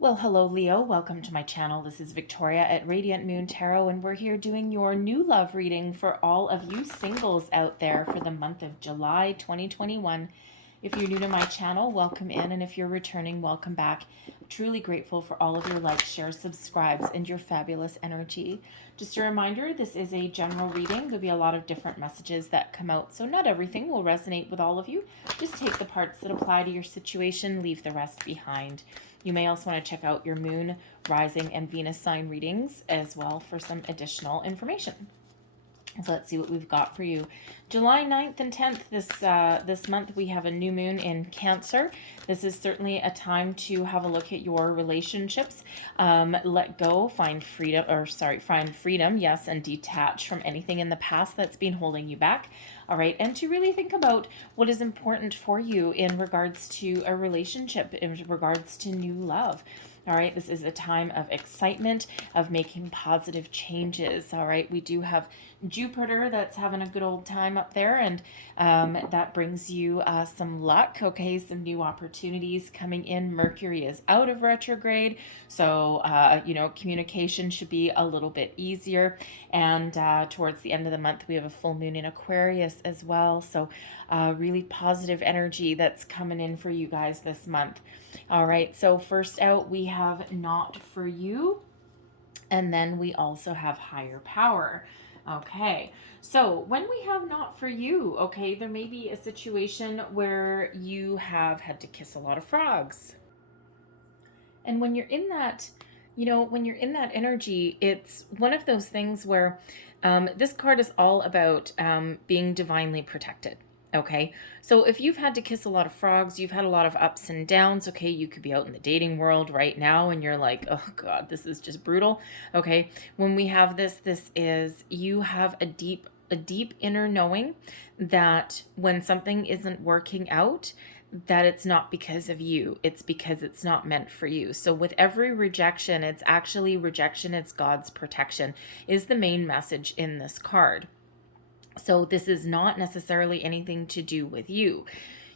Well, hello, Leo. Welcome to my channel. This is Victoria at Radiant Moon Tarot, and we're here doing your new love reading for all of you singles out there for the month of July 2021. If you're new to my channel, welcome in, and if you're returning, welcome back. Truly grateful for all of your likes, shares, subscribes, and your fabulous energy. Just a reminder, this is a general reading. There'll be a lot of different messages that come out, so not everything will resonate with all of you. Just take the parts that apply to your situation, leave the rest behind. You may also want to check out your moon, rising, and Venus sign readings as well for some additional information. So let's see what we've got for you. July 9th and 10th, this month, we have a new moon in Cancer. This is certainly a time to have a look at your relationships. Let go, find freedom, yes, and detach from anything in the past that's been holding you back. All right, and to really think about what is important for you in regards to a relationship, in regards to new love. All right, this is a time of excitement, of making positive changes. All right, we do have Jupiter that's having a good old time up there, and that brings you some luck, okay, some new opportunities coming in. Mercury is out of retrograde, so, communication should be a little bit easier. And towards the end of the month, we have a full moon in Aquarius as well, so really positive energy that's coming in for you guys this month. All right, so first out, we have Not For You, and then we also have Higher Power. Okay, so when we have Not For You, okay, there may be a situation where you have had to kiss a lot of frogs. And when you're in that, when you're in that energy, it's one of those things where this card is all about being divinely protected. Okay, so if you've had to kiss a lot of frogs, you've had a lot of ups and downs. Okay, you could be out in the dating world right now and you're like, oh God, this is just brutal. Okay, when we have this is you have a deep inner knowing that when something isn't working out, that it's not because of you, it's because it's not meant for you. So with every rejection, it's actually rejection, it's God's protection, is the main message in this card. So this is not necessarily anything to do with you.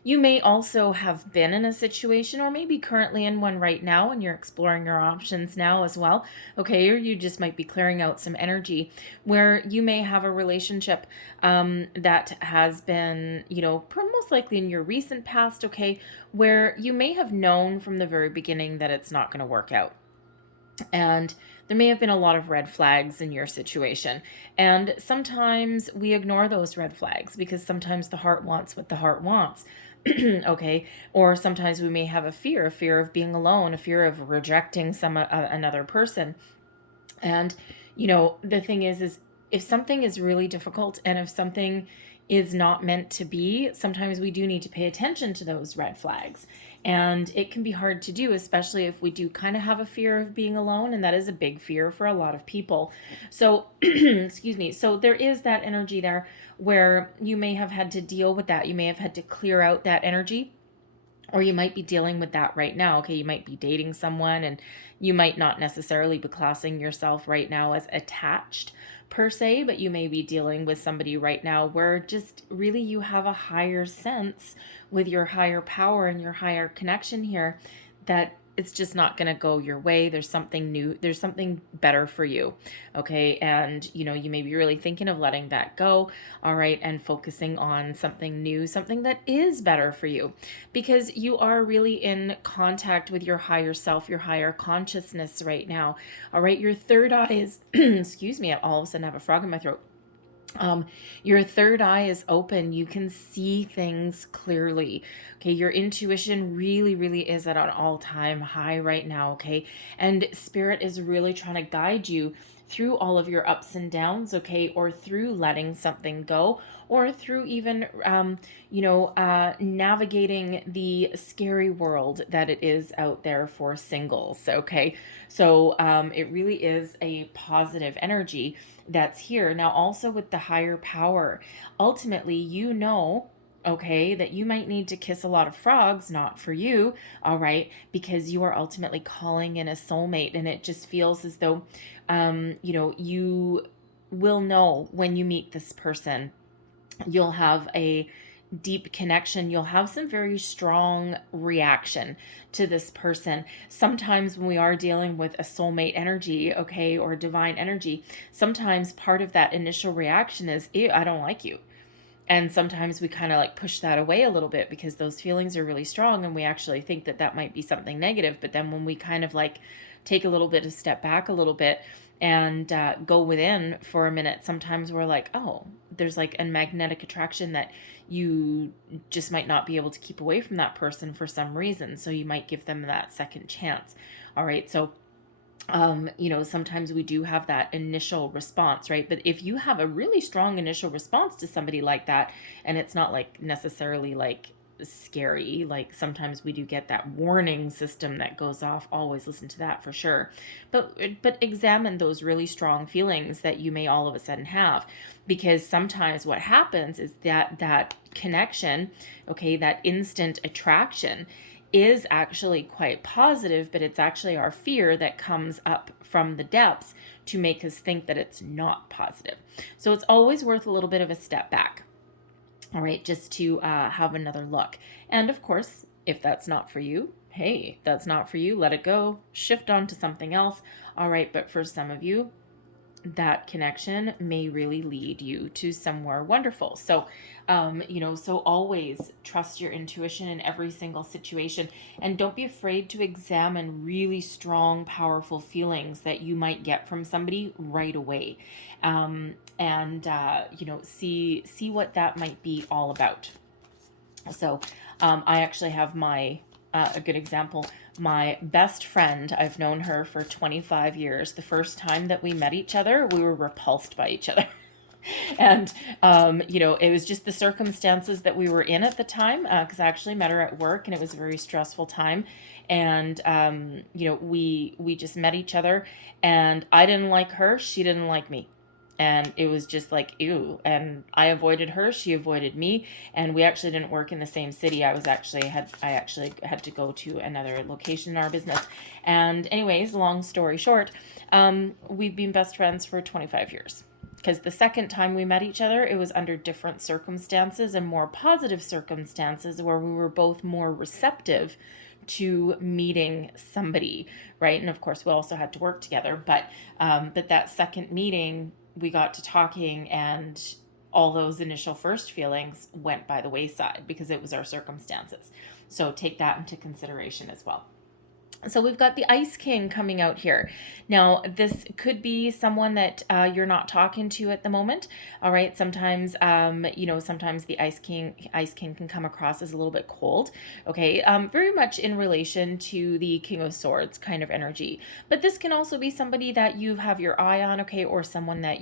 You may also have been in a situation, or maybe currently in one right now, and you're exploring your options now as well. Okay, or you just might be clearing out some energy where you may have a relationship that has been, most likely in your recent past, okay, where you may have known from the very beginning that it's not going to work out. And there may have been a lot of red flags in your situation. And sometimes we ignore those red flags because sometimes the heart wants what the heart wants. Okay, or sometimes we may have a fear of being alone, a fear of rejecting another person. And the thing is if something is really difficult and if something is not meant to be, sometimes we do need to pay attention to those red flags. And it can be hard to do, especially if we do kind of have a fear of being alone. And that is a big fear for a lot of people. So, excuse me. So there is that energy there where you may have had to deal with that. You may have had to clear out that energy, or you might be dealing with that right now. Okay, you might be dating someone and you might not necessarily be classing yourself right now as attached per se, but you may be dealing with somebody right now where just really you have a higher sense with your higher power and your higher connection here that it's just not going to go your way. There's something new. There's something better for you. Okay. And, you may be really thinking of letting that go. All right. And focusing on something new, something that is better for you, because you are really in contact with your higher self, your higher consciousness right now. All right. Your third eye is, excuse me, I all of a sudden have a frog in my throat. Your third eye is open. You can see things clearly. Okay. Your intuition really, really is at an all-time high right now. Okay. And spirit is really trying to guide you through all of your ups and downs. Okay. Or through letting something go, or through even, navigating the scary world that it is out there for singles. Okay. So, it really is a positive energy that's here. Now, also with the higher power, ultimately, okay, that you might need to kiss a lot of frogs, not for you, all right, because you are ultimately calling in a soulmate, and it just feels as though, you will know when you meet this person. You'll have a deep connection, you'll have some very strong reaction to this person. Sometimes when we are dealing with a soulmate energy, okay, or divine energy, sometimes part of that initial reaction is, ew, I don't like you. And sometimes we kind of like push that away a little bit because those feelings are really strong and we actually think that that might be something negative. But then when we kind of like take a little bit of step back a little bit and go within for a minute, sometimes we're like, oh, there's like a magnetic attraction that you just might not be able to keep away from that person for some reason. So you might give them that second chance. All right. So sometimes we do have that initial response, right? But if you have a really strong initial response to somebody like that, and it's not like necessarily like scary, like sometimes we do get that warning system that goes off, always listen to that for sure. But examine those really strong feelings that you may all of a sudden have, because sometimes what happens is that connection, okay, that instant attraction is actually quite positive, but it's actually our fear that comes up from the depths to make us think that it's not positive. So it's always worth a little bit of a step back, all right, just to have another look. And of course, if that's not for you, hey, that's not for you, let it go, shift on to something else. All right, but for some of you, that connection may really lead you to somewhere wonderful. So, so always trust your intuition in every single situation, and don't be afraid to examine really strong, powerful feelings that you might get from somebody right away, see what that might be all about. So, I actually have a good example. My best friend, I've known her for 25 years. The first time that we met each other, we were repulsed by each other. And, it was just the circumstances that we were in at the time, because I actually met her at work and it was a very stressful time. And, we just met each other and I didn't like her. She didn't like me. And it was just like, ew. And I avoided her, she avoided me, and we actually didn't work in the same city. I actually had to go to another location in our business. And anyways, long story short, we've been best friends for 25 years. Because the second time we met each other, it was under different circumstances and more positive circumstances where we were both more receptive to meeting somebody, right? And of course, we also had to work together. But that second meeting, we got to talking and all those initial first feelings went by the wayside because it was our circumstances. So take that into consideration as well. So we've got the Ice King coming out here. Now, this could be someone that you're not talking to at the moment. All right. Sometimes, sometimes the Ice King can come across as a little bit cold. Okay. Very much in relation to the King of Swords kind of energy. But this can also be somebody that you have your eye on. Okay. Or someone that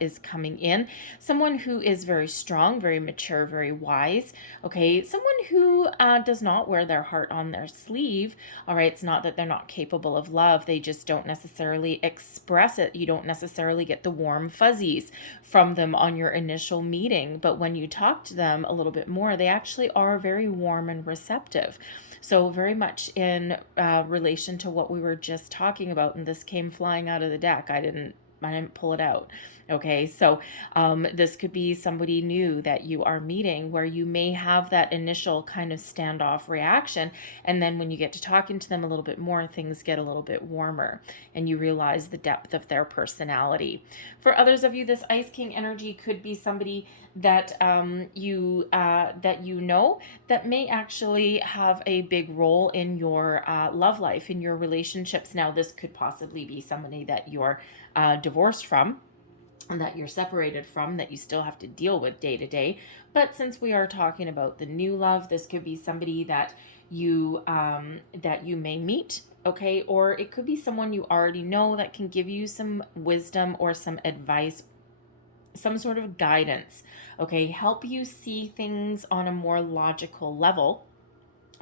is coming in. Someone who is very strong, very mature, very wise. Okay. Someone who does not wear their heart on their sleeve. All right. It's not that they're not capable of love, they just don't necessarily express it. You don't necessarily get the warm fuzzies from them on your initial meeting, but when you talk to them a little bit more, they actually are very warm and receptive. So very much in relation to what we were just talking about, and this came flying out of the deck. I didn't pull it out. Okay, so this could be somebody new that you are meeting where you may have that initial kind of standoff reaction. And then when you get to talking to them a little bit more, things get a little bit warmer and you realize the depth of their personality. For others of you, this Ice King energy could be somebody that you know that may actually have a big role in your love life, in your relationships. Now, this could possibly be somebody that you're divorced from, and that you're separated from, that you still have to deal with day to day. But since we are talking about the new love, this could be somebody that you may meet, okay? Or it could be someone you already know that can give you some wisdom or some advice, some sort of guidance, okay? Help you see things on a more logical level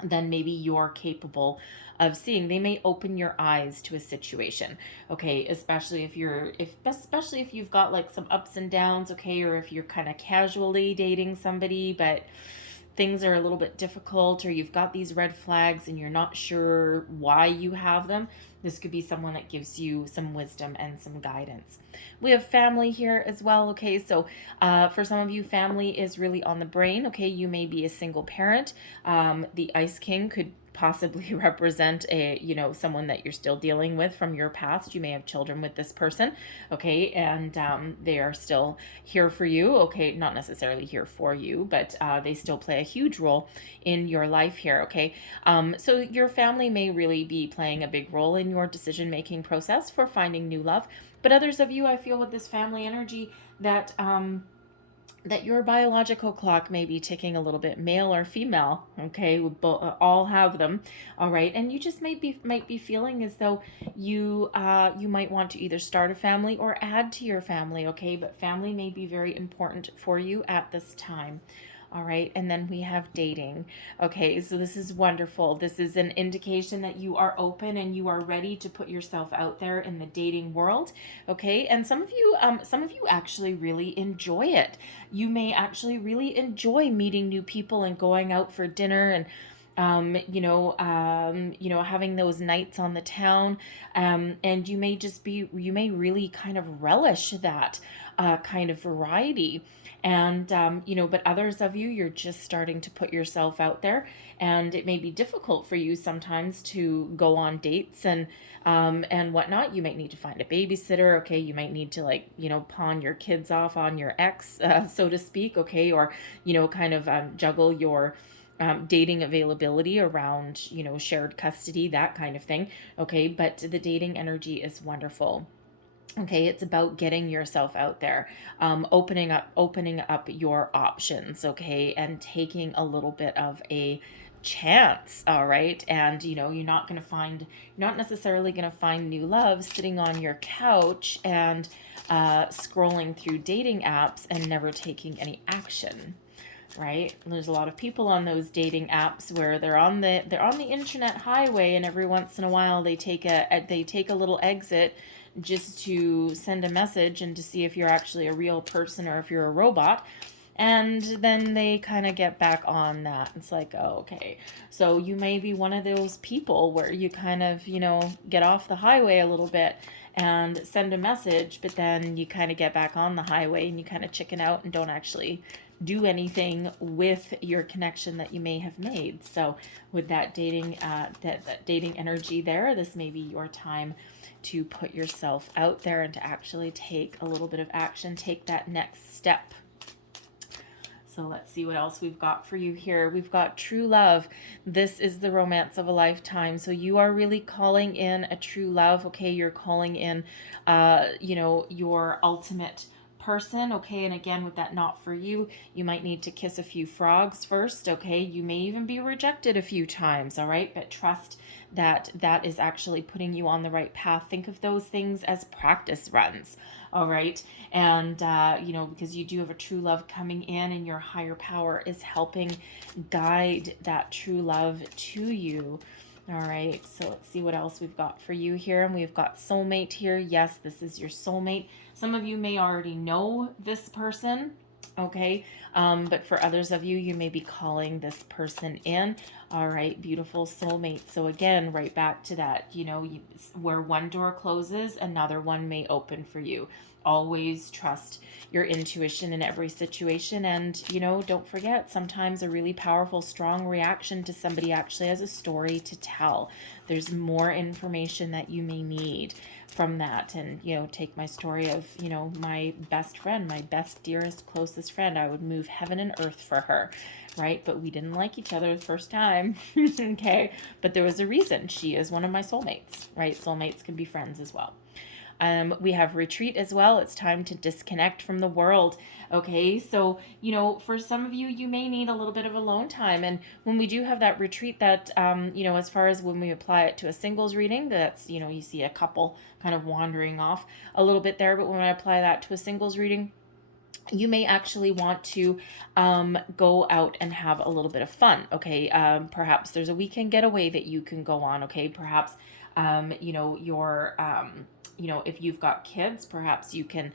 than maybe you're capable of seeing. They may open your eyes to a situation, okay? Especially if you've got like some ups and downs, okay? Or if you're kind of casually dating somebody, but things are a little bit difficult, or you've got these red flags and you're not sure why you have them, this could be someone that gives you some wisdom and some guidance. We have family here as well. Okay, so for some of you, family is really on the brain. Okay, you may be a single parent. The Ice King could possibly represent a, someone that you're still dealing with from your past. You may have children with this person. Okay, and they are still here for you. Okay, not necessarily here for you, but they still play a huge role in your life here. Okay, so your family may really be playing a big role in your decision making process for finding new love. But others of you, I feel with this family energy that that your biological clock may be ticking a little bit, male or female. Okay, we all have them. All right, and you just might be feeling as though you you might want to either start a family or add to your family. Okay, but family may be very important for you at this time. All right, and then we have dating. Okay, so this is wonderful. This is an indication that you are open and you are ready to put yourself out there in the dating world. Okay, and some of you actually really enjoy it. You may actually really enjoy meeting new people and going out for dinner and having those nights on the town, and you may really kind of relish that kind of variety. And, but others of you, you're just starting to put yourself out there, and it may be difficult for you sometimes to go on dates and whatnot. You might need to find a babysitter. Okay. You might need to pawn your kids off on your ex, so to speak. Okay. Or, kind of juggle your dating availability around, shared custody, that kind of thing. Okay. But the dating energy is wonderful. Okay, it's about getting yourself out there, opening up your options, okay, and taking a little bit of a chance. All right, and you're not necessarily gonna find new love sitting on your couch and scrolling through dating apps and never taking any action. Right, there's a lot of people on those dating apps where they're on the internet highway, and every once in a while they take a little exit just to send a message and to see if you're actually a real person or if you're a robot. And then they kind of get back on that. It's like, oh, okay. So you may be one of those people where you kind of, get off the highway a little bit and send a message, but then you kind of get back on the highway and you kind of chicken out and don't actually do anything with your connection that you may have made. So with that dating energy there, this may be your time to put yourself out there and to actually take a little bit of action, take that next step. So let's see what else we've got for you here. We've got true love. This is the romance of a lifetime. So you are really calling in a true love. Okay, you're calling in, your ultimate person. Okay, and again, with that not for you, you might need to kiss a few frogs first. Okay, you may even be rejected a few times. All right, but trust that is actually putting you on the right path. Think of those things as practice runs. All right, and because you do have a true love coming in, and your higher power is helping guide that true love to you. All right, so let's see what else we've got for you here. And we've got soulmate here. Yes, this is your soulmate. Some of you may already know this person, okay? But for others of you, you may be calling this person in. All right, beautiful soulmate. So again, right back to that, where one door closes, another one may open for you. Always trust your intuition in every situation. And, don't forget, sometimes a really powerful, strong reaction to somebody actually has a story to tell. There's more information that you may need from that. And, take my story of, my best friend, my best, dearest, closest friend. I would move heaven and earth for her, right? But we didn't like each other the first time, okay? But there was a reason. She is one of my soulmates, right? Soulmates can be friends as well. We have retreat as well. It's time to disconnect from the world. Okay, so, for some of you, you may need a little bit of alone time. And when we do have that retreat, that, as far as when we apply it to a singles reading, that's, you see a couple kind of wandering off a little bit there. But when I apply that to a singles reading, you may actually want to go out and have a little bit of fun. Okay, perhaps there's a weekend getaway that you can go on. Okay, perhaps, you know, if you've got kids, perhaps you can,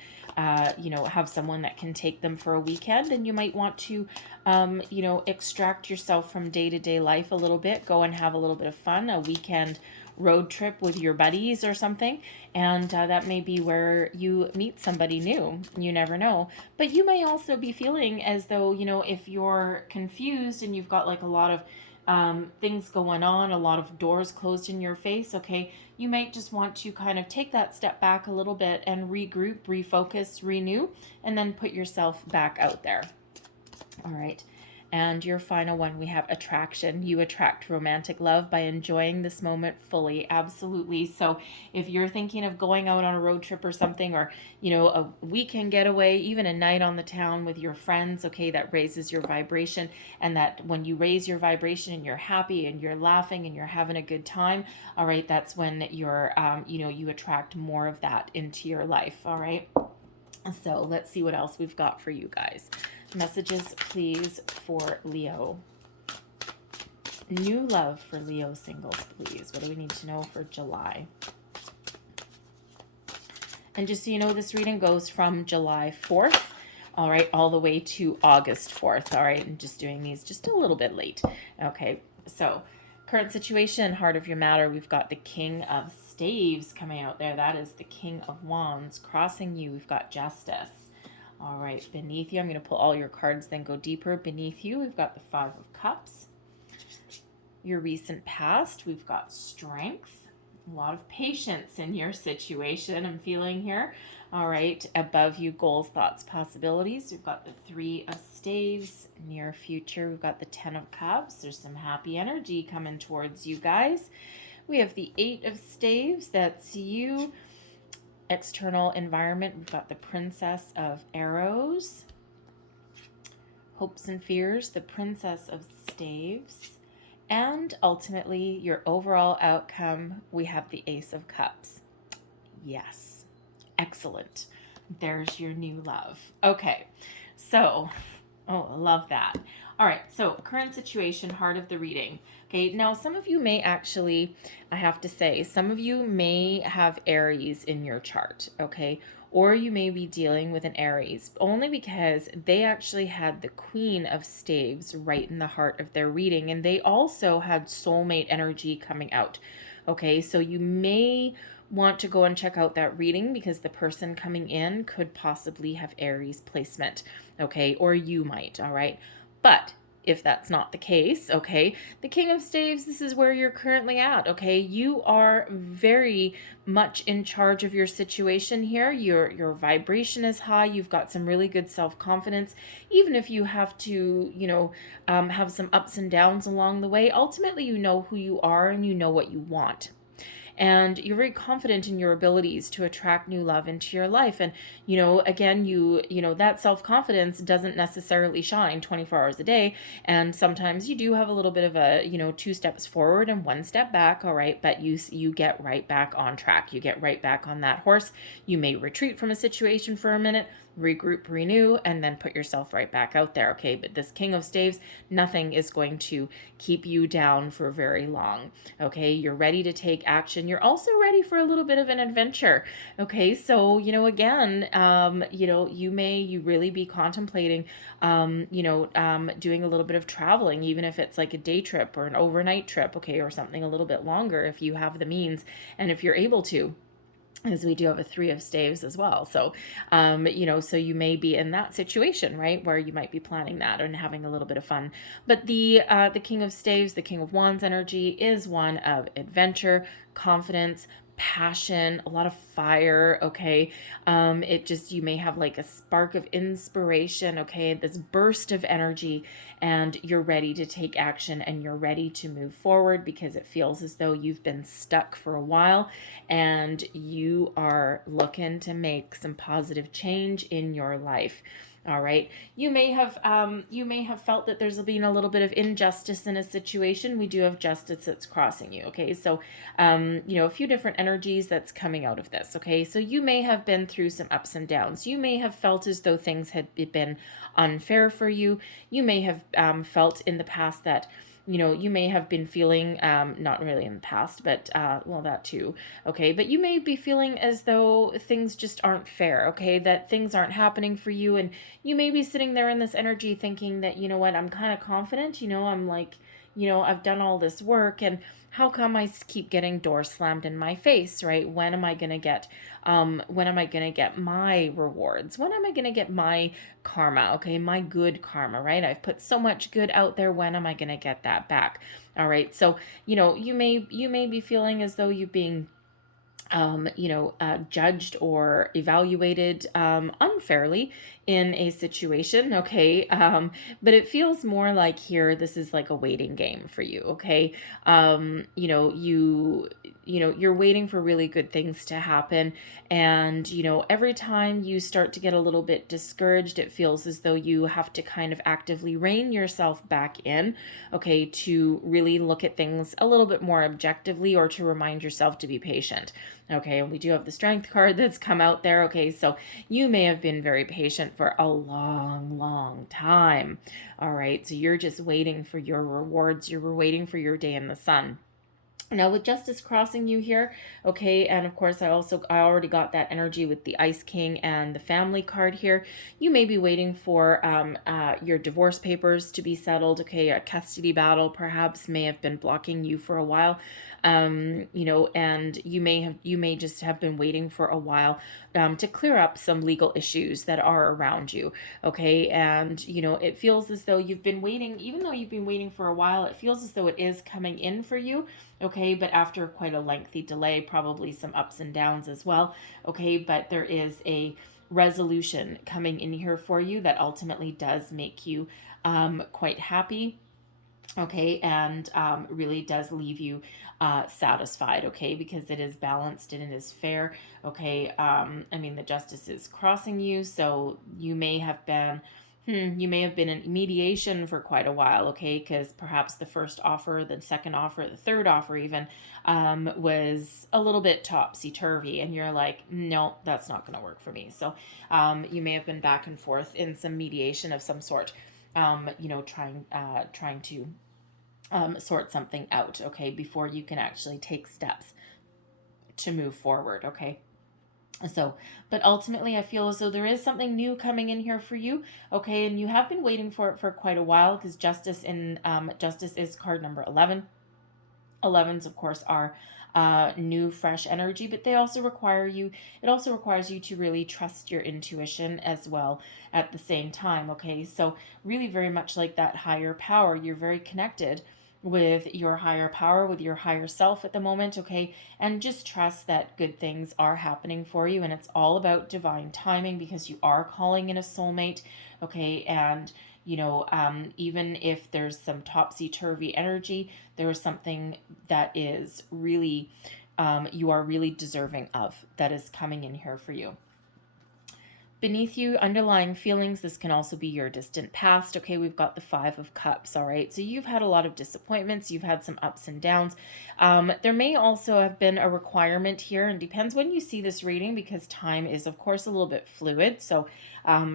you know, have someone that can take them for a weekend, and you might want to, you know, extract yourself from day-to-day life a little bit, go and have a little bit of fun, a weekend road trip with your buddies or something, and that may be where you meet somebody new. You never know. But you may also be feeling as though, you know, if you're confused and you've got like a lot of things going on, a lot of doors closed in your face, okay, you might just want to kind of take that step back a little bit and regroup, refocus, renew, and then put yourself back out there. All right. And your final one, we have attraction. You attract romantic love by enjoying this moment fully. Absolutely. So if you're thinking of going out on a road trip or something, or, you know, a weekend getaway, even a night on the town with your friends, okay, that raises your vibration. And that when you raise your vibration and you're happy and you're laughing and you're having a good time, all right, that's when you're, you know, you attract more of that into your life. All right. So let's see what else we've got for you guys. Messages, please, for Leo. New love for Leo singles, please. What do we need to know for July? And just so you know, this reading goes from July 4th, all right, all the way to August 4th, all right? I'm just doing these just a little bit late. Okay, so current situation, heart of your matter, we've got the King of Staves coming out there. That is the King of Wands. Crossing you, we've got Justice. All right, beneath you, I'm going to pull all your cards, then go deeper. Beneath you, we've got the Five of Cups. Your recent past, we've got Strength. A lot of patience in your situation, I'm feeling here. All right, above you, goals, thoughts, possibilities. We've got the Three of Staves. Near future, we've got the Ten of Cups. There's some happy energy coming towards you guys. We have the Eight of Staves. That's you. External environment, we've got the Princess of Arrows. Hopes and fears, the Princess of Staves. And ultimately, your overall outcome, we have the Ace of Cups. Yes. Excellent. There's your new love. Okay. So, oh, I love that. All right. So, current situation, heart of the reading. Okay, now some of you may actually, I have to say, some of you may have Aries in your chart, okay? Or you may be dealing with an Aries, only because they actually had the Queen of Staves right in the heart of their reading, and they also had soulmate energy coming out, okay? So you may want to go and check out that reading because the person coming in could possibly have Aries placement, okay? Or you might, all right? But if that's not the case, okay, the King of Staves, this is where you're currently at, okay? You are very much in charge of your situation here. Your vibration is high. You've got some really good self-confidence. Even if you have to, you know, have some ups and downs along the way, ultimately you know who you are and you know what you want. And you're very confident in your abilities to attract new love into your life. And, you know, again, you know, that self-confidence doesn't necessarily shine 24 hours a day. And sometimes you do have a little bit of a, you know, 2 steps forward and 1 step back. All right. But you get right back on track. You get right back on that horse. You may retreat from a situation for a minute, regroup, renew, and then put yourself right back out there. Okay. But this King of Staves, nothing is going to keep you down for very long. Okay. You're ready to take action. You're also ready for a little bit of an adventure. Okay. So, you know, again, you know, you really be contemplating, you know, doing a little bit of traveling, even if it's like a day trip or an overnight trip. Okay. Or something a little bit longer if you have the means and if you're able to, as we do have a Three of Staves as well. So, you know, so you may be in that situation, right, where you might be planning that and having a little bit of fun. But the King of Staves, the King of Wands energy is one of adventure, confidence, passion, a lot of fire, okay? It just, you may have like a spark of inspiration, okay? This burst of energy, and you're ready to take action and you're ready to move forward because it feels as though you've been stuck for a while and you are looking to make some positive change in your life. All right. You may have felt that there's been a little bit of injustice in a situation. We do have justice that's crossing you. Okay. So, you know, a few different energies that's coming out of this. Okay. So you may have been through some ups and downs. You may have felt as though things had been unfair for you. You may have felt in the past that you may have been feeling, not really in the past, but, well, that too, okay, but you may be feeling as though things just aren't fair, okay, that things aren't happening for you, and you may be sitting there in this energy thinking that, you know what, I'm kind of confident, I'm like, I've done all this work, and how come I keep getting doors slammed in my face, right? When am I going to get my rewards? When am I going to get my karma? Okay. My good karma, right? I've put so much good out there. When am I going to get that back? All right. So, you may be feeling as though you're being judged or evaluated unfairly in a situation, okay? But it feels more like here, this is like a waiting game for you, okay? You're waiting for really good things to happen. And, every time you start to get a little bit discouraged, it feels as though you have to kind of actively rein yourself back in, okay, to really look at things a little bit more objectively, or to remind yourself to be patient. Okay, and we do have the strength card that's come out there. Okay, so you may have been very patient for a long, long time. All right, so you're just waiting for your rewards. You're waiting for your day in the sun. Now with justice crossing you here, okay, and of course I already got that energy with the Ice King and the family card here. You may be waiting for your divorce papers to be settled, okay, a custody battle perhaps may have been blocking you for a while. And you may just have been waiting for a while to clear up some legal issues that are around you, okay? And, it feels as though you've been waiting, even though you've been waiting for a while, it feels as though it is coming in for you, okay? But after quite a lengthy delay, probably some ups and downs as well, okay? But there is a resolution coming in here for you that ultimately does make you quite happy, okay, and really does leave you satisfied, okay, because it is balanced and it is fair, okay. The justice is crossing you, so you may have been in mediation for quite a while, okay, because perhaps the first offer, the second offer, the third offer even was a little bit topsy-turvy, and you're like, no, that's not going to work for me. So you may have been back and forth in some mediation of some sort, trying to sort something out, okay, before you can actually take steps to move forward, okay. So, but ultimately I feel as though there is something new coming in here for you, okay, and you have been waiting for it for quite a while, because justice is card number 11. 11s, of course, are new, fresh energy, but it also requires you to really trust your intuition as well at the same time, okay? So really very much like that higher power, you're very connected with your higher power, with your higher self at the moment, okay? And just trust that good things are happening for you, and it's all about divine timing, because you are calling in a soulmate, okay? And even if there's some topsy-turvy energy, there is something that is really, you are really deserving of, that is coming in here for you. Beneath you, underlying feelings, this can also be your distant past, okay? We've got the 5 of Cups, all right? So you've had a lot of disappointments, you've had some ups and downs. There may also have been a requirement here, and depends when you see this reading, because time is, of course, a little bit fluid. So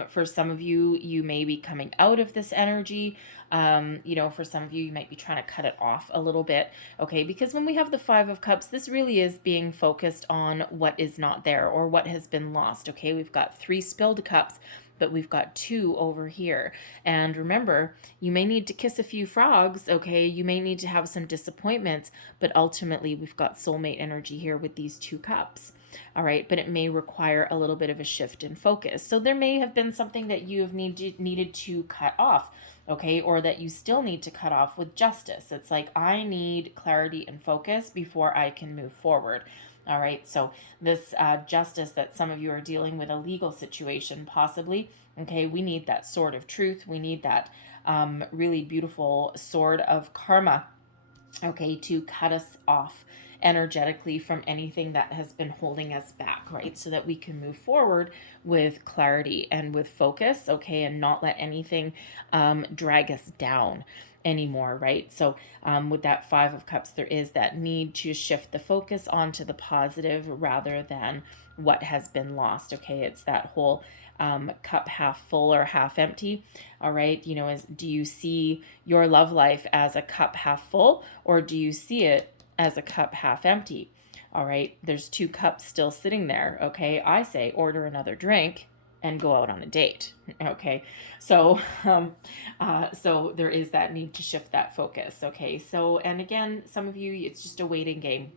for some of you, you may be coming out of this energy. For some of you, you might be trying to cut it off a little bit, okay? Because when we have the 5 of Cups, this really is being focused on what is not there, or what has been lost, okay? We've got 3 spilled cups, but we've got 2 over here. And remember, you may need to kiss a few frogs, okay? You may need to have some disappointments, but ultimately we've got soulmate energy here with these 2 cups. All right, but it may require a little bit of a shift in focus. So there may have been something that you have needed to cut off, okay, or that you still need to cut off with justice. It's like, I need clarity and focus before I can move forward. All right, so this justice that some of you are dealing with, a legal situation possibly, okay, we need that sword of truth. We need that really beautiful sword of karma, okay, to cut us off energetically from anything that has been holding us back, right? So that we can move forward with clarity and with focus, okay, and not let anything drag us down. anymore, right? So with that Five of Cups, there is that need to shift the focus onto the positive rather than what has been lost. Okay, it's that whole cup half full or half empty. All right, do you see your love life as a cup half full, or do you see it as a cup half empty? All right, there's two cups still sitting there. Okay, I say order another drink and go out on a date. Okay, so so there is that need to shift that focus. Okay, so, and again, some of you, it's just a waiting game,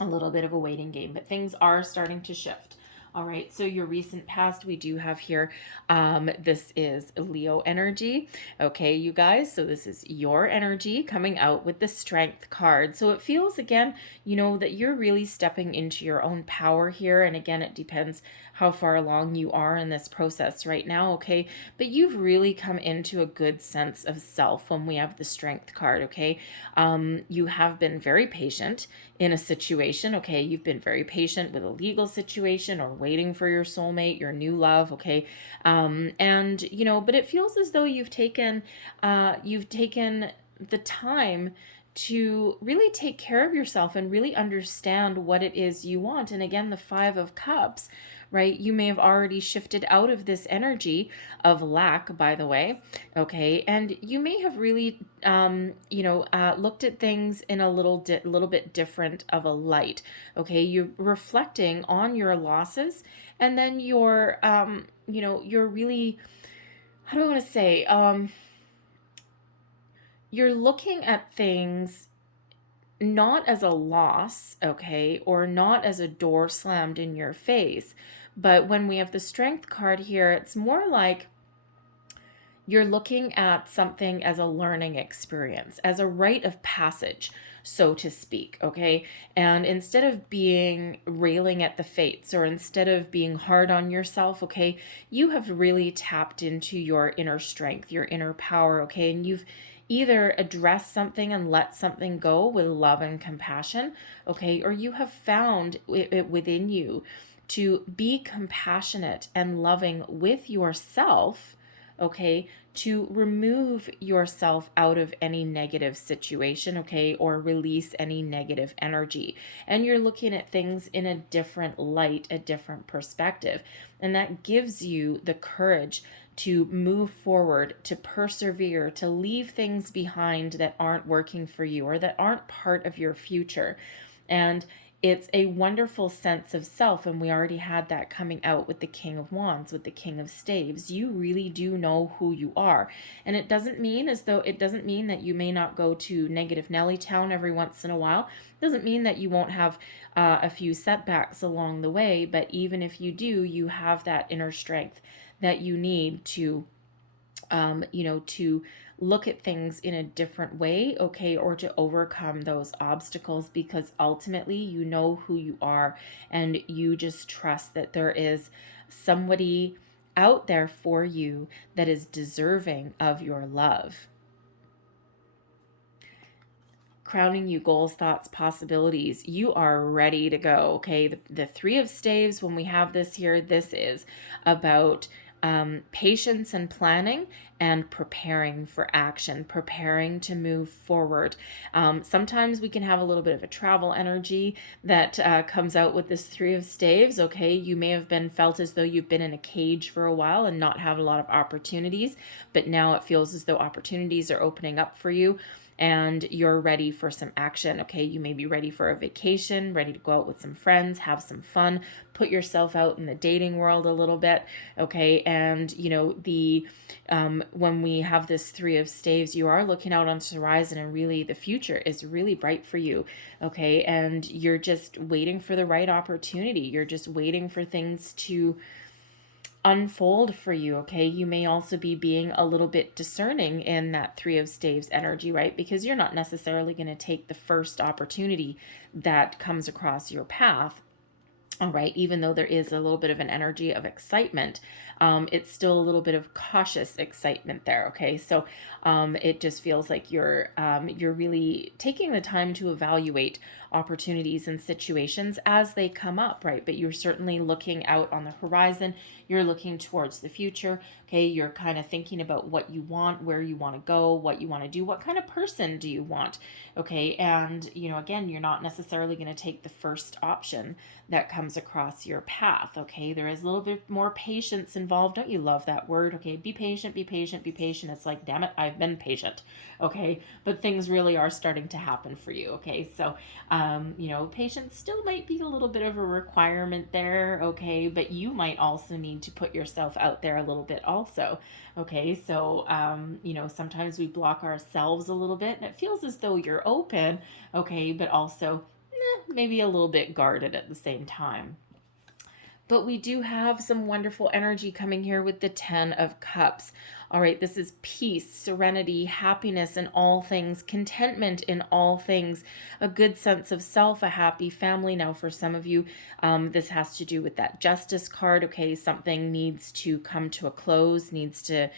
a little bit of a waiting game, but things are starting to shift. All right, so your recent past, we do have here, this is Leo energy. Okay, you guys, so this is your energy coming out with the Strength card. So it feels, again, that you're really stepping into your own power here. And again, it depends how far along you are in this process right now, okay? But you've really come into a good sense of self when we have the Strength card, okay? You have been very patient in a situation, okay? You've been very patient with a legal situation or waiting for your soulmate, your new love, okay? And, but it feels as though you've taken the time to really take care of yourself and really understand what it is you want. And again, the Five of Cups, right? You may have already shifted out of this energy of lack, by the way, okay? And you may have really, looked at things in a little bit different of a light, okay? You're reflecting on your losses, and then you're really, how do I want to say, you're looking at things not as a loss, okay, or not as a door slammed in your face. But when we have the Strength card here, it's more like you're looking at something as a learning experience, as a rite of passage, so to speak, okay? And instead of being railing at the fates, or instead of being hard on yourself, okay, you have really tapped into your inner strength, your inner power, okay? And you've either addressed something and let something go with love and compassion, okay? Or you have found it within you to be compassionate and loving with yourself, okay, to remove yourself out of any negative situation, okay, or release any negative energy. And you're looking at things in a different light, a different perspective. And that gives you the courage to move forward, to persevere, to leave things behind that aren't working for you or that aren't part of your future. And it's a wonderful sense of self, and we already had that coming out with the King of Wands, with the King of Staves. You really do know who you are. And it doesn't mean that you may not go to Negative Nelly Town every once in a while. It doesn't mean that you won't have a few setbacks along the way, but even if you do, you have that inner strength that you need to to look at things in a different way, okay, or to overcome those obstacles, because ultimately you know who you are and you just trust that there is somebody out there for you that is deserving of your love. Crowning you, goals, thoughts, possibilities. You are ready to go, okay? The Three of Staves, when we have this here, this is about patience and planning and preparing for action, preparing to move forward. Sometimes we can have a little bit of a travel energy that comes out with this Three of Staves, okay? You may have felt as though you've been in a cage for a while and not had a lot of opportunities, but now it feels as though opportunities are opening up for you and you're ready for some action, okay? You may be ready for a vacation, ready to go out with some friends, have some fun, put yourself out in the dating world a little bit, okay? And, when we have this Three of Staves, you are looking out onto the horizon, and really the future is really bright for you, okay? And you're just waiting for the right opportunity. You're just waiting for things to unfold for you, okay? You may also be being a little bit discerning in that Three of Staves energy, right? Because you're not necessarily going to take the first opportunity that comes across your path. All right, even though there is a little bit of an energy of excitement, it's still a little bit of cautious excitement there, okay? So it just feels like you're really taking the time to evaluate opportunities and situations as they come up, right? But you're certainly looking out on the horizon. You're looking towards the future. Okay, you're kind of thinking about what you want, where you want to go, what you want to do, what kind of person do you want. Okay, and again, you're not necessarily going to take the first option that comes across your path. Okay, there is a little bit more patience involved. Don't you love that word? Okay, be patient, be patient, be patient. It's like, damn it, I've been patient. Okay, but things really are starting to happen for you. Okay, so patience still might be a little bit of a requirement there. Okay, but you might also need to put yourself out there a little bit also. Okay, so sometimes we block ourselves a little bit, and it feels as though you're open. Okay, but also maybe a little bit guarded at the same time. But we do have some wonderful energy coming here with the 10 of Cups. All right, this is peace, serenity, happiness in all things, contentment in all things, a good sense of self, a happy family. Now, for some of you, this has to do with that justice card. Okay, something needs to come to a close, needs to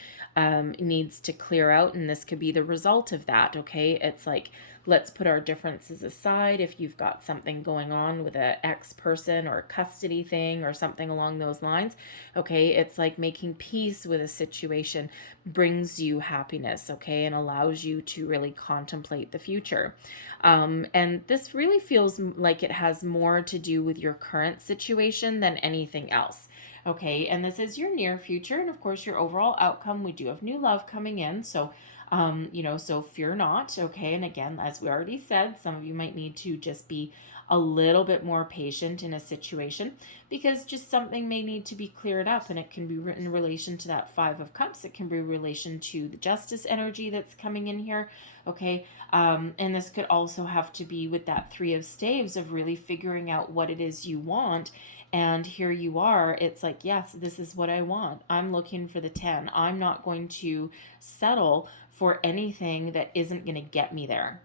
clear out, and this could be the result of that. Okay, it's like, let's put our differences aside. If you've got something going on with an ex person or a custody thing or something along those lines, okay, it's like making peace with a situation brings you happiness, okay, and allows you to really contemplate the future. And this really feels like it has more to do with your current situation than anything else. Okay, and this is your near future, and of course your overall outcome. We do have new love coming in, so so fear not, okay? And again, as we already said, some of you might need to just be a little bit more patient in a situation because just something may need to be cleared up, and it can be in relation to that 5 of Cups. It can be in relation to the justice energy that's coming in here, okay? And this could also have to be with that 3 of Staves of really figuring out what it is you want. And here you are, it's like, yes, this is what I want. I'm looking for the 10. I'm not going to settle for anything that isn't going to get me there.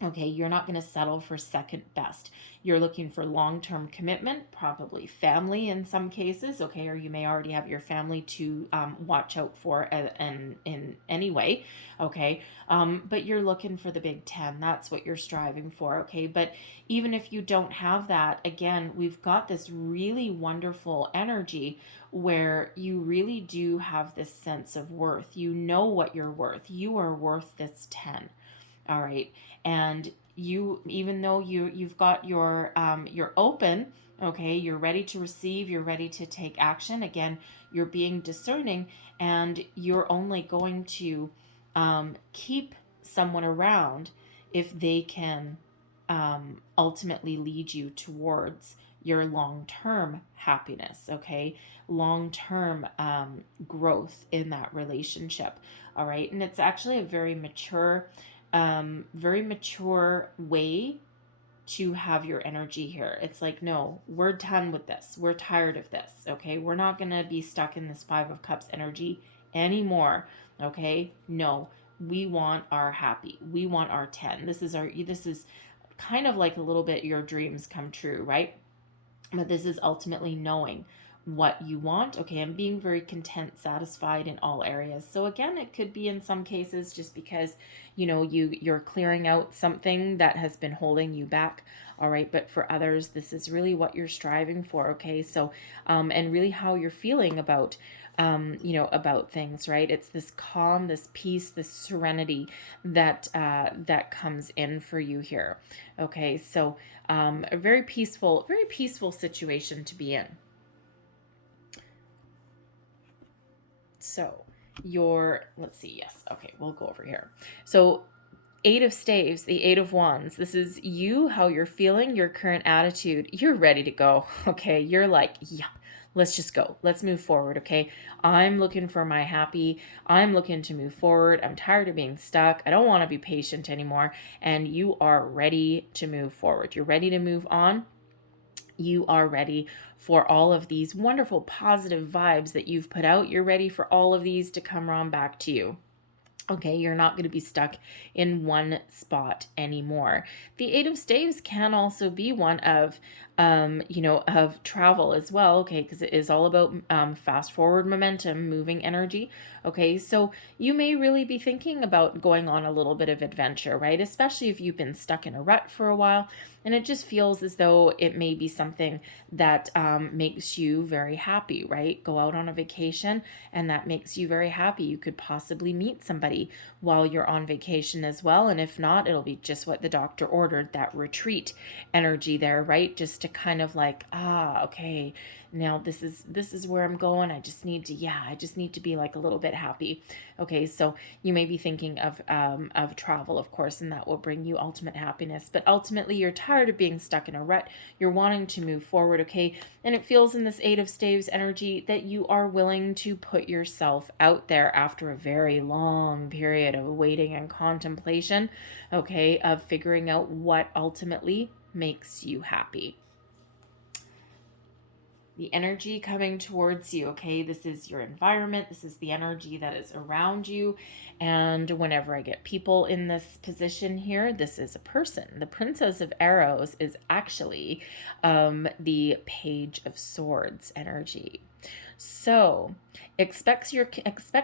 Okay, you're not going to settle for second best. You're looking for long-term commitment, probably family in some cases, okay, or you may already have your family to watch out for in any way, okay, but you're looking for the big 10. That's what you're striving for, okay, but even if you don't have that, again, we've got this really wonderful energy where you really do have this sense of worth. You know what you're worth. You are worth this 10. All right. And you, even though you've got you're open, okay, you're ready to receive, you're ready to take action. Again, you're being discerning, and you're only going to keep someone around if they can ultimately lead you towards your long-term happiness, okay, long-term growth in that relationship. All right. And it's actually a very mature way to have your energy here. It's like, no, we're done with this. We're tired of this. Okay. We're not going to be stuck in this 5 of Cups energy anymore. Okay. No, we want our happy. We want our 10. This is kind of like a little bit your dreams come true, right? But this is ultimately knowing what you want, okay, and being very content, satisfied in all areas. So again, it could be in some cases just because you're clearing out something that has been holding you back. All right, but for others, this is really what you're striving for, okay? So and really how you're feeling about about things, right? It's this calm, this peace, this serenity that comes in for you here. Okay, so a very peaceful situation to be in. So let's see, yes, okay, we'll go over here. So 8 of Staves, the 8 of Wands, this is you, how you're feeling, your current attitude. You're ready to go, okay? You're like, yeah, let's just go. Let's move forward, okay? I'm looking for my happy. I'm looking to move forward. I'm tired of being stuck. I don't want to be patient anymore. And you are ready to move forward. You're ready to move on. You are ready for all of these wonderful positive vibes that you've put out. You're ready for all of these to come around back to you. Okay, you're not going to be stuck in one spot anymore. The 8 of Staves can also be one of of travel as well, okay, because it is all about fast forward momentum, moving energy, okay? So you may really be thinking about going on a little bit of adventure, right? Especially if you've been stuck in a rut for a while, and it just feels as though it may be something that makes you very happy, right? Go out on a vacation, and that makes you very happy. You could possibly meet somebody while you're on vacation as well, and if not, it'll be just what the doctor ordered, that retreat energy there, right? Just to kind of like, okay, now this is where I'm going. I just need to be like a little bit happy. Okay, so you may be thinking of travel, of course, and that will bring you ultimate happiness. But ultimately, you're tired of being stuck in a rut. You're wanting to move forward, okay? And it feels in this Eight of Staves energy that you are willing to put yourself out there after a very long period of waiting and contemplation, okay, of figuring out what ultimately makes you happy. The energy coming towards you, okay? This is your environment. This is the energy that is around you. And whenever I get people in this position here, this is a person. The Princess of Arrows is actually the Page of Swords energy. So expect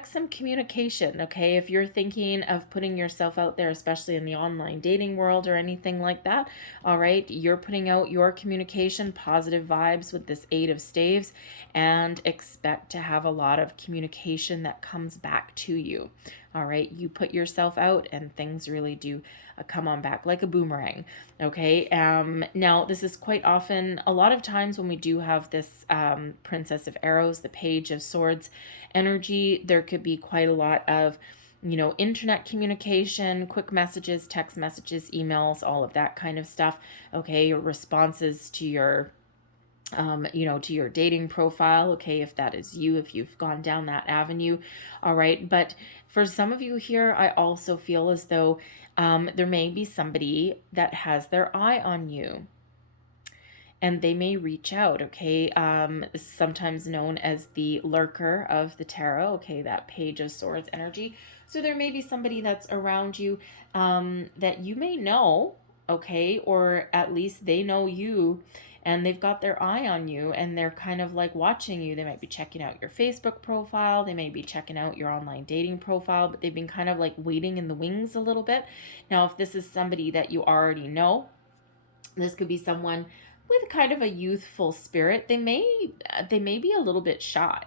some communication, okay? If you're thinking of putting yourself out there, especially in the online dating world or anything like that, all right, you're putting out your communication, positive vibes with this Eight of Staves, and expect to have a lot of communication that comes back to you. All right, you put yourself out and things really do come on back like a boomerang. Okay, now this is quite often, a lot of times when we do have this Princess of Arrows, the Page of Swords energy, there could be quite a lot of internet communication, quick messages, text messages, emails, all of that kind of stuff. Okay, your responses to your to your dating profile, okay, if that is you, if you've gone down that avenue, all right. But for some of you here, I also feel as though there may be somebody that has their eye on you, and they may reach out, okay? Sometimes known as the lurker of the tarot, okay, that Page of Swords energy. So there may be somebody that's around you that you may know, okay, or at least they know you, and they've got their eye on you, and they're kind of like watching you. They might be checking out your Facebook profile, they may be checking out your online dating profile, but they've been kind of like waiting in the wings a little bit. Now, if this is somebody that you already know, this could be someone with kind of a youthful spirit. They may be a little bit shy,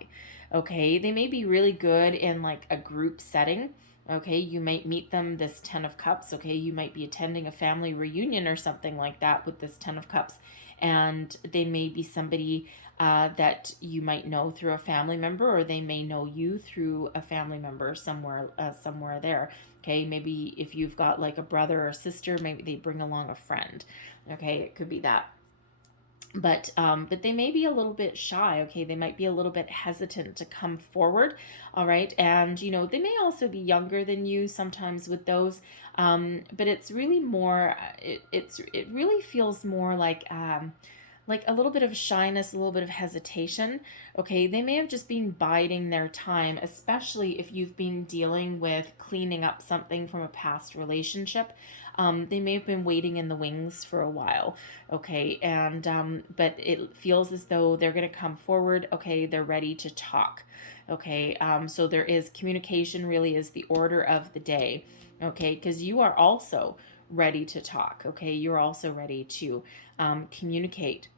okay? They may be really good in like a group setting. Okay, you might meet them, this Ten of Cups, okay? You might be attending a family reunion or something like that with this Ten of Cups, and they may be somebody that you might know through a family member, or they may know you through a family member somewhere there. Okay, maybe if you've got like a brother or sister, maybe they bring along a friend. Okay, it could be that. But they may be a little bit shy, okay? They might be a little bit hesitant to come forward, all right? And, they may also be younger than you sometimes with those, but it's really more, it really feels more like a little bit of shyness, a little bit of hesitation, okay? They may have just been biding their time, especially if you've been dealing with cleaning up something from a past relationship. They may have been waiting in the wings for a while, okay? And but it feels as though they're going to come forward, okay? They're ready to talk, okay? So there is communication, really is the order of the day, okay? Because you are also ready to talk, okay? You're also ready to communicate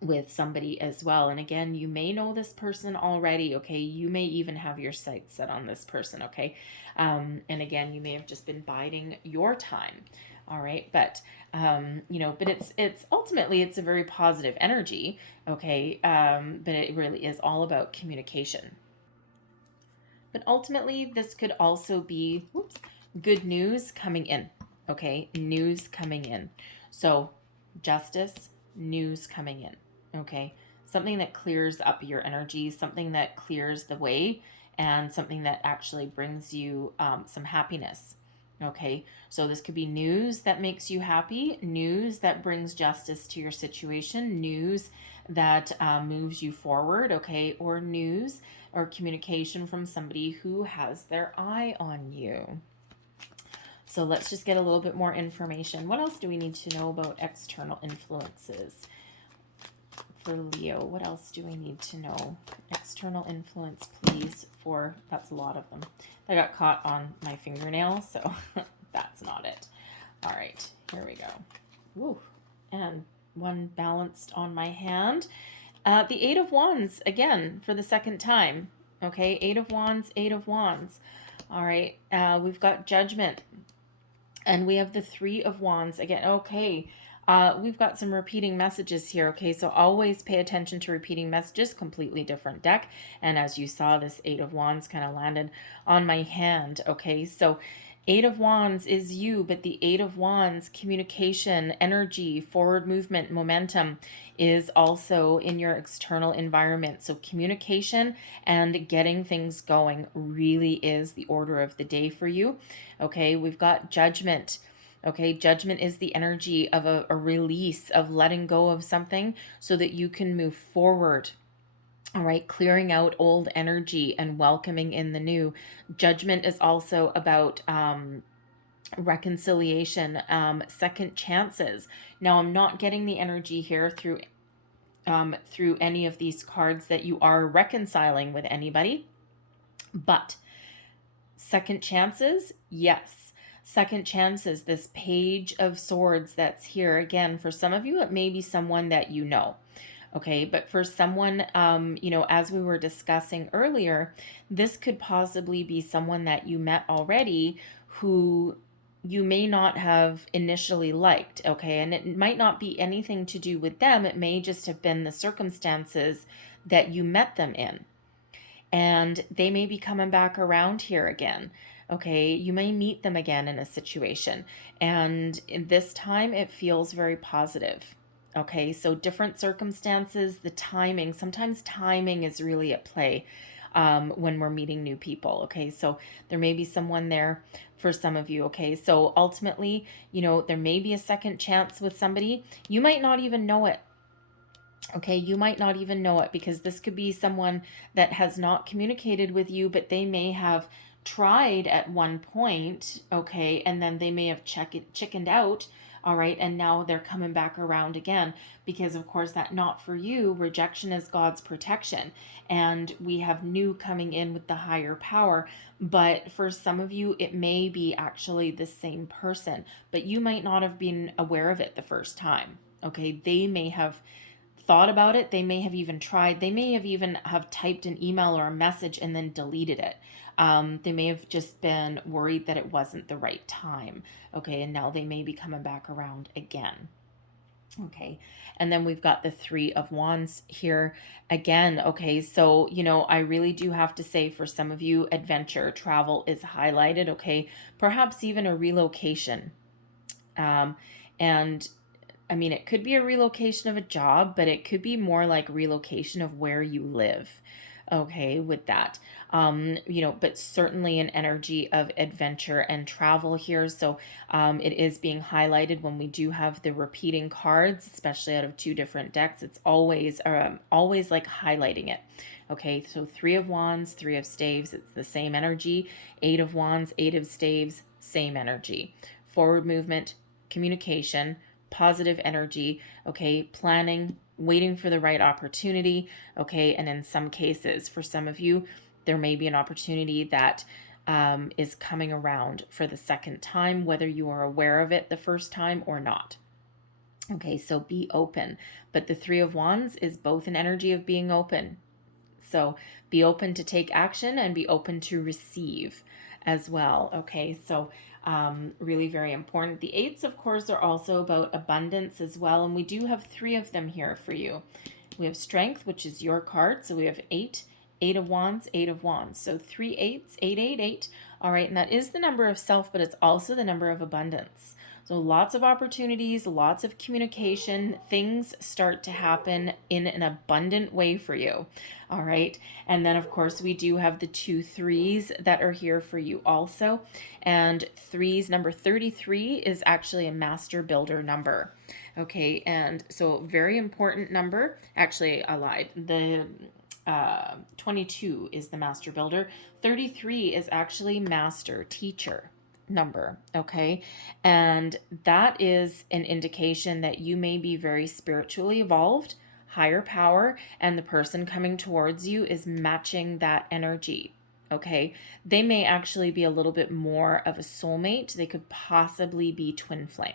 with somebody as well. And again, you may know this person already, okay? You may even have your sights set on this person, okay? And again, you may have just been biding your time, all right? But but it's ultimately, it's a very positive energy, okay? But it really is all about communication. But ultimately, this could also be good news coming in, okay? News coming in. So justice, news coming in. Okay, something that clears up your energy, something that clears the way, and something that actually brings you some happiness. Okay, so this could be news that makes you happy, news that brings justice to your situation, news that moves you forward, okay, or news or communication from somebody who has their eye on you. So let's just get a little bit more information. What else do we need to know about external influences for Leo? What else do we need to know? External influence, please, for, that's a lot of them. I got caught on my fingernail, so that's not it. All right, here we go. Woo. And one balanced on my hand. The Eight of Wands, again, for the second time. Okay, Eight of Wands, Eight of Wands. All right, we've got Judgment. And we have the Three of Wands again. Okay, we've got some repeating messages here. Okay, so always pay attention to repeating messages. Completely different deck. And as you saw, this Eight of Wands kind of landed on my hand. Okay, so Eight of Wands is you, but the Eight of Wands, communication, energy, forward movement, momentum is also in your external environment. So communication and getting things going really is the order of the day for you. Okay, we've got Judgment. Okay, Judgment is the energy of a release, of letting go of something so that you can move forward. All right, clearing out old energy and welcoming in the new. Judgment is also about reconciliation, second chances. Now, I'm not getting the energy here through any of these cards that you are reconciling with anybody, but second chances, yes. Second chances, this Page of Swords that's here. Again, for some of you, it may be someone that you know. Okay, but for someone, you know, as we were discussing earlier, this could possibly be someone that you met already who you may not have initially liked, okay? And it might not be anything to do with them. It may just have been the circumstances that you met them in. And they may be coming back around here again. Okay, you may meet them again in a situation. And in this time, it feels very positive. Okay, so different circumstances, the timing, sometimes timing is really at play when we're meeting new people. Okay, so there may be someone there for some of you. Okay, so ultimately, you know, there may be a second chance with somebody. You might not even know it. Okay, you might not even know it because this could be someone that has not communicated with you, but they may have tried at one point, okay, and then they may have chickened out, all right, and now they're coming back around again because, of course, that not for you, rejection is God's protection, and we have new coming in with the higher power, but for some of you, it may be actually the same person, but you might not have been aware of it the first time, okay? They may have thought about it. They may have even tried. They may have even have typed an email or a message and then deleted it. They may have just been worried that it wasn't the right time. Okay, and now they may be coming back around again. Okay, and then we've got the Three of Wands here again. Okay, so, you know, I really do have to say for some of you, adventure, travel is highlighted. Okay, perhaps even a relocation. And I mean, it could be a relocation of a job, but it could be more like relocation of where you live. Okay, with that, you know, but certainly an energy of adventure and travel here. So it is being highlighted when we do have the repeating cards, especially out of two different decks. It's always like highlighting it. Okay, so Three of Wands, Three of Staves, it's the same energy. Eight of Wands, Eight of Staves, same energy. Forward movement, communication, positive energy, okay, planning, waiting for the right opportunity, okay, and in some cases, for some of you, there may be an opportunity that is coming around for the second time, whether you are aware of it the first time or not. Okay, so be open. But the Three of Wands is both an energy of being open. So be open to take action and be open to receive as well. Okay, so really very important. The eights, of course, are also about abundance as well. And we do have three of them here for you. We have Strength, which is your card. So we have eight, Eight of Wands, Eight of Wands. So 3 8s, 888. All right, and that is the number of self, but it's also the number of abundance. So lots of opportunities, lots of communication, things start to happen in an abundant way for you. All right. And then, of course, we do have the 2 3s that are here for you also. And threes, number 33 is actually a master builder number. Okay. And so very important number. Actually, I lied. The 22 is the master builder. 33 is actually master teacher. number, okay? And that is an indication that you may be very spiritually evolved, higher power, and the person coming towards you is matching that energy. Okay, they may actually be a little bit more of a soulmate. They could possibly be twin flame.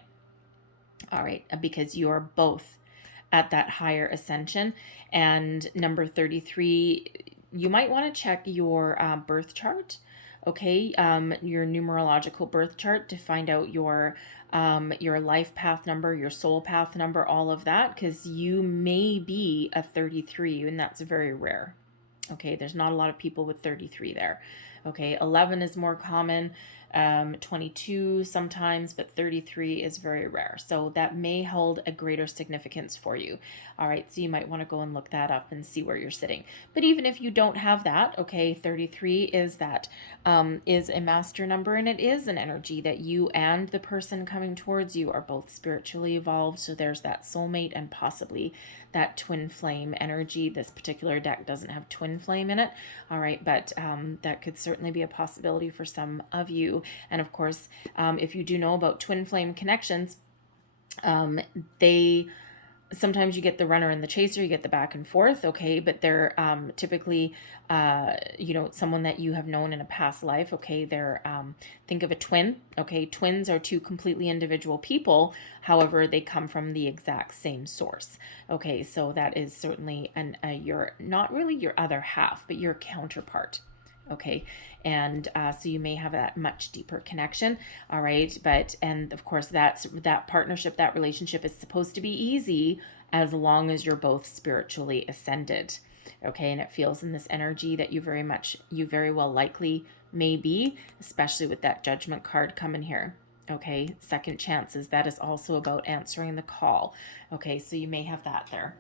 All right, because you are both at that higher ascension. And number 33, you might want to check your birth chart, okay, your numerological birth chart to find out your life path number, your soul path number, all of that, because you may be a 33, and that's very rare. Okay, there's not a lot of people with 33 there. Okay, 11 is more common, 22 sometimes, but 33 is very rare. So that may hold a greater significance for you. All right, so you might want to go and look that up and see where you're sitting. But even if you don't have that, okay, 33 is is a master number, and it is an energy that you and the person coming towards you are both spiritually evolved. So there's that soulmate and possibly that twin flame energy. This particular deck doesn't have twin flame in it. All right, but that could certainly be a possibility for some of you. And of course, if you do know about twin flame connections, they sometimes you get the runner and the chaser, you get the back and forth, okay, but they're typically someone that you have known in a past life, okay. They're think of a twin, okay. Twins are two completely individual people, however they come from the exact same source, okay. So that is certainly you're not really your other half, but your counterpart, okay. And so you may have that much deeper connection. All right, and of course that partnership, that relationship is supposed to be easy as long as you're both spiritually ascended, okay. And it feels in this energy that you very well likely may be, especially with that Judgment card coming here. Okay, second chances, that is also about answering the call. Okay, so you may have that there.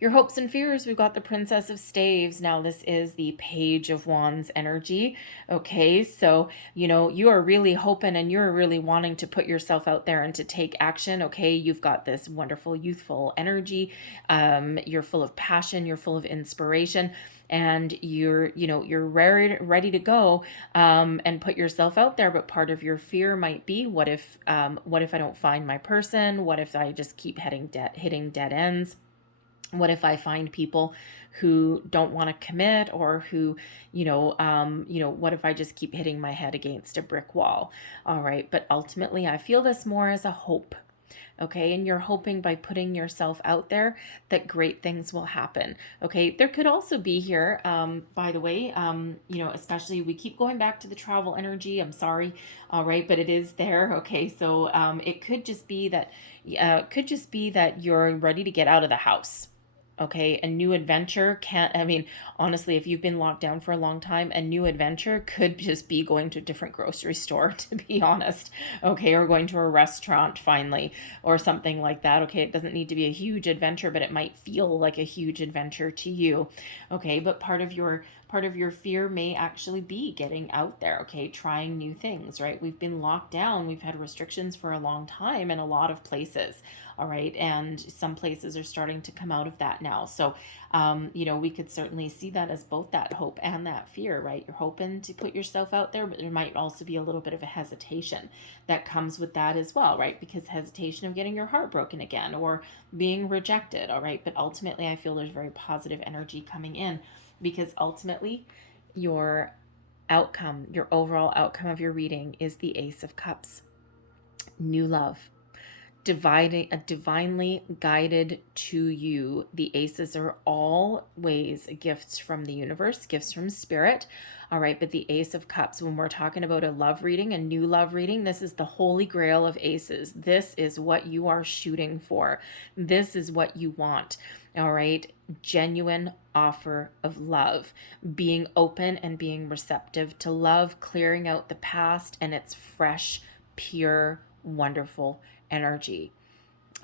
Your hopes and fears, we've got the Princess of Staves. Now, this is the Page of Wands energy. Okay, so, you are really hoping and you're really wanting to put yourself out there and to take action. Okay, you've got this wonderful, youthful energy. You're full of passion, you're full of inspiration, and you're ready to go and put yourself out there. But part of your fear might be, what if I don't find my person? What if I just keep hitting dead ends? What if I find people who don't want to commit, or who, what if I just keep hitting my head against a brick wall? All right. But ultimately, I feel this more as a hope. Okay. And you're hoping by putting yourself out there that great things will happen. Okay. There could also be here, by the way, especially we keep going back to the travel energy. I'm sorry. All right. But it is there. Okay. So, it could just be that you're ready to get out of the house. Okay, a new adventure honestly, if you've been locked down for a long time, a new adventure could just be going to a different grocery store, to be honest. Okay, or going to a restaurant finally, or something like that. Okay, it doesn't need to be a huge adventure, but it might feel like a huge adventure to you. Okay, but part of your fear may actually be getting out there, okay, trying new things, right? We've been locked down, we've had restrictions for a long time in a lot of places. All right. And some places are starting to come out of that now. So, we could certainly see that as both that hope and that fear, right? You're hoping to put yourself out there, but there might also be a little bit of a hesitation that comes with that as well, right? Because hesitation of getting your heart broken again or being rejected. All right. But ultimately, I feel there's very positive energy coming in, because ultimately your overall outcome of your reading is the Ace of Cups. New love. Divinely guided to you. The aces are always gifts from the universe, gifts from spirit. All right, but the Ace of Cups, when we're talking about a love reading, a new love reading, this is the holy grail of aces. This is what you are shooting for. This is what you want. All right, genuine offer of love, being open and being receptive to love, clearing out the past, and it's fresh, pure, wonderful energy.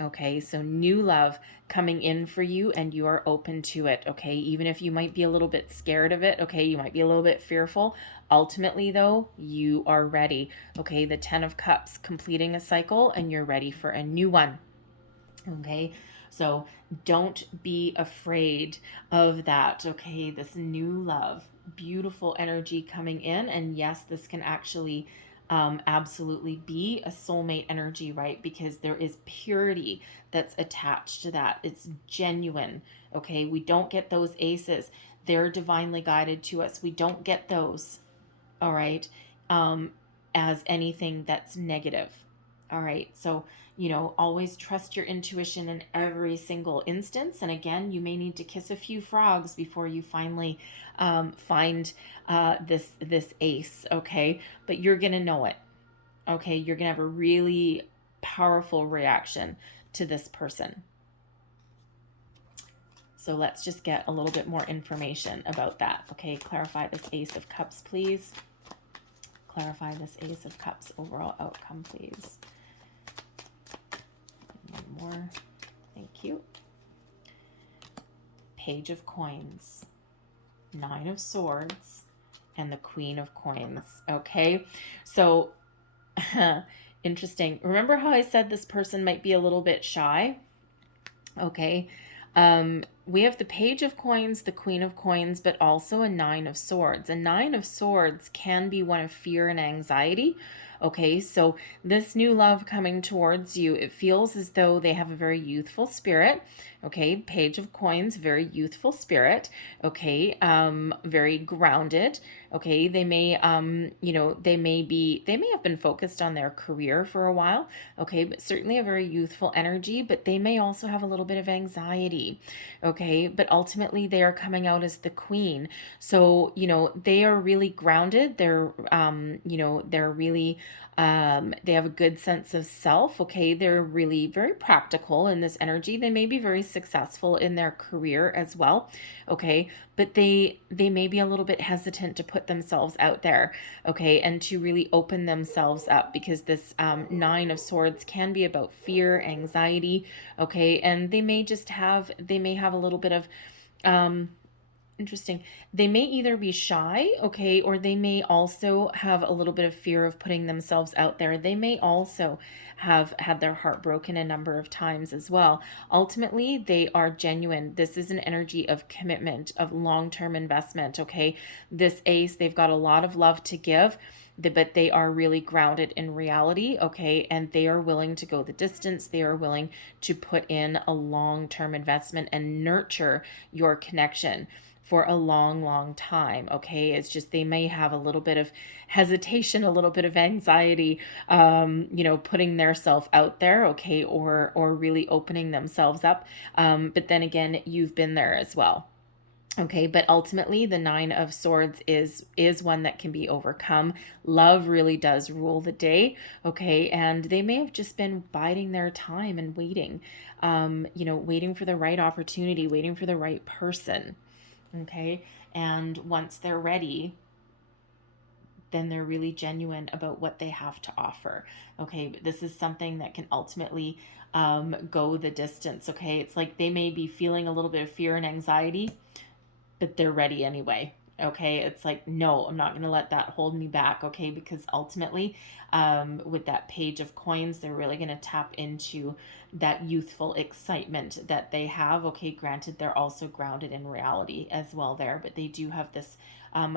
Okay, so new love coming in for you, and you are open to it. Okay, even if you might be a little bit scared of it, okay, you might be a little bit fearful. Ultimately, though, you are ready. Okay, the 10 of Cups, completing a cycle, and you're ready for a new one. Okay, so don't be afraid of that. Okay, this new love, beautiful energy coming in, and yes, this can actually absolutely be a soulmate energy, right? Because there is purity that's attached to that. It's genuine. Okay. We don't get those aces. They're divinely guided to us. We don't get those. All right. Um, as anything that's negative. All right. So, always trust your intuition in every single instance. And again, you may need to kiss a few frogs before you finally find this ace. Okay. But you're going to know it. Okay. You're going to have a really powerful reaction to this person. So let's just get a little bit more information about that. Okay. Clarify this Ace of Cups, please. Clarify this Ace of Cups overall outcome, please. One more. Thank you. Page of Coins, Nine of Swords, and the Queen of Coins. Okay, so interesting. Remember how I said this person might be a little bit shy? Okay. We have the Page of Coins, the Queen of Coins, but also a Nine of Swords. A Nine of Swords can be one of fear and anxiety. Okay, so this new love coming towards you, it feels as though they have a very youthful spirit. Okay, Page of Coins, very youthful spirit. Okay, very grounded. Okay, they may, they may have been focused on their career for a while. Okay, but certainly a very youthful energy, but they may also have a little bit of anxiety. Okay, but ultimately they are coming out as the queen. So, they are really grounded. They're, they're really, they have a good sense of self. Okay, they're really very practical in this energy. They may be very successful in their career as well. Okay, but they may be a little bit hesitant to put themselves out there. Okay, and to really open themselves up, because this Nine of Swords can be about fear, anxiety. Okay, and they may have a little bit of interesting. They may either be shy, okay, or they may also have a little bit of fear of putting themselves out there. They may also have had their heart broken a number of times as well. Ultimately, they are genuine. This is an energy of commitment, of long-term investment, okay? This Ace, they've got a lot of love to give, but they are really grounded in reality, okay? And they are willing to go the distance. They are willing to put in a long-term investment and nurture your connection for a long, long time. Okay. It's just, they may have a little bit of hesitation, a little bit of anxiety, putting their self out there. Okay. Or really opening themselves up. But then again, you've been there as well. Okay, but ultimately the Nine of Swords is one that can be overcome. Love really does rule the day. Okay, and they may have just been biding their time and waiting, waiting for the right opportunity, waiting for the right person. Okay, and once they're ready, then they're really genuine about what they have to offer. Okay, but this is something that can ultimately go the distance. Okay, it's like they may be feeling a little bit of fear and anxiety, but they're ready anyway. Okay, it's like, no, I'm not going to let that hold me back. Okay, because ultimately, with that Page of Coins, they're really going to tap into that youthful excitement that they have. Okay, granted, they're also grounded in reality as well there, but they do have this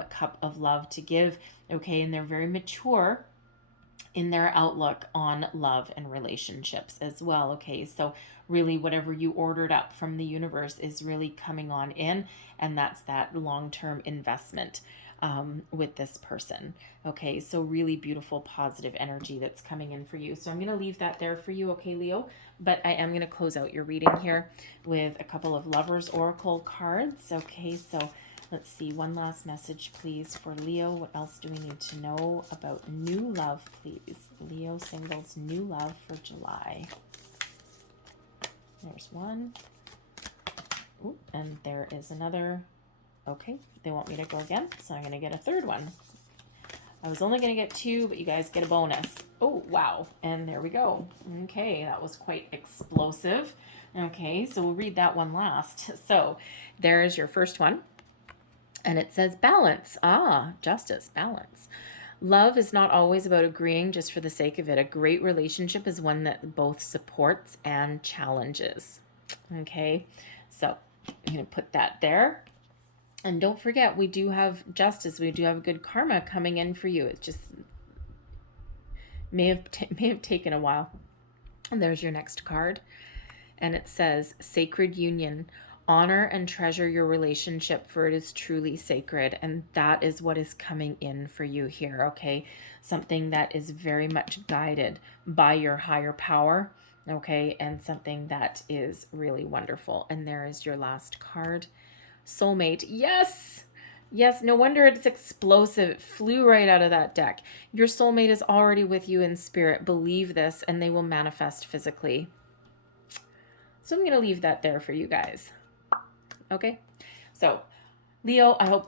cup of love to give. Okay, and they're very mature in their outlook on love and relationships as well. Okay, so really whatever you ordered up from the universe is really coming on in, and that's that long-term investment with this person. Okay, so really beautiful positive energy that's coming in for you. So I'm going to leave that there for you, okay, Leo? But I am going to close out your reading here with a couple of Lovers Oracle cards. Okay, so let's see. One last message, please, for Leo. What else do we need to know about new love, please? Leo singles, new love for July. There's one. Ooh, and there is another. Okay, they want me to go again, so I'm going to get a third one. I was only going to get two, but you guys get a bonus. Oh, wow. And there we go. Okay, that was quite explosive. Okay, so we'll read that one last. So there's your first one. And it says balance. Justice, balance. Love is not always about agreeing just for the sake of it. A great relationship is one that both supports and challenges. Okay, so I'm going to put that there. And don't forget, we do have justice. We do have good karma coming in for you. It's just May have taken a while. And there's your next card. And it says, Sacred Union. Honor and treasure your relationship, for it is truly sacred. And that is what is coming in for you here, okay? Something that is very much guided by your higher power, okay? And something that is really wonderful. And there is your last card. Soulmate. Yes! Yes, no wonder it's explosive. It flew right out of that deck. Your soulmate is already with you in spirit. Believe this, and they will manifest physically. So I'm going to leave that there for you guys. Okay? So, Leo, I hope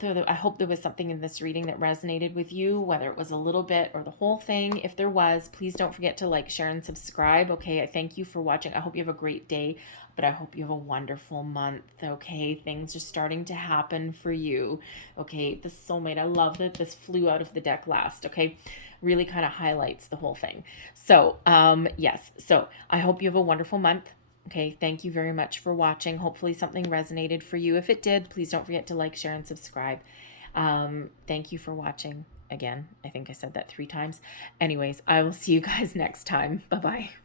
there was something in this reading that resonated with you, whether it was a little bit or the whole thing. If there was, please don't forget to like, share, and subscribe. Okay, I thank you for watching. I hope you have a great day, but I hope you have a wonderful month. Okay, things are starting to happen for you. Okay, the soulmate. I love that this flew out of the deck last. Okay, really kind of highlights the whole thing. So, yes. So I hope you have a wonderful month. Okay, thank you very much for watching. Hopefully something resonated for you. If it did, please don't forget to like, share, and subscribe. Thank you for watching. Again, I think I said that 3 times. Anyways, I will see you guys next time. Bye-bye.